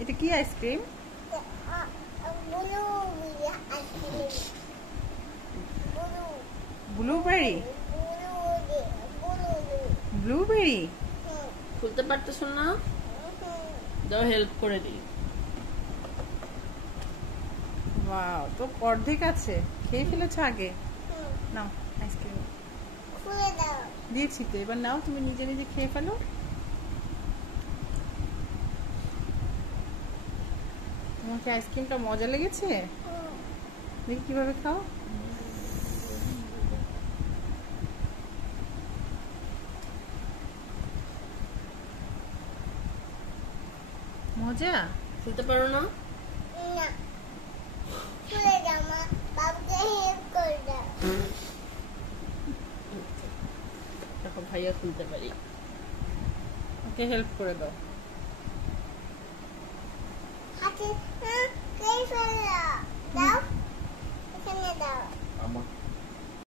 এটা কি ice cream? Blueberry. Blueberry খুলতে পারতেছ না? দাও হেল্প করে দিই। ওয়াও, তো অর্ধেক আছে, খেয়ে ফেলেছো আগে। নাও আইসক্রিম দিয়েছি তো, এবার নাও তুমি নিজে নিজে খেয়ে ফেলো। তোমার কি আইসক্রিমটা মজা লেগেছে? দেখি কিভাবে খাও। মজা? খুলতে পারো না? দেখো ভাইয়া খুলতে পারি। ওকে হেল্প করে দাও। দাও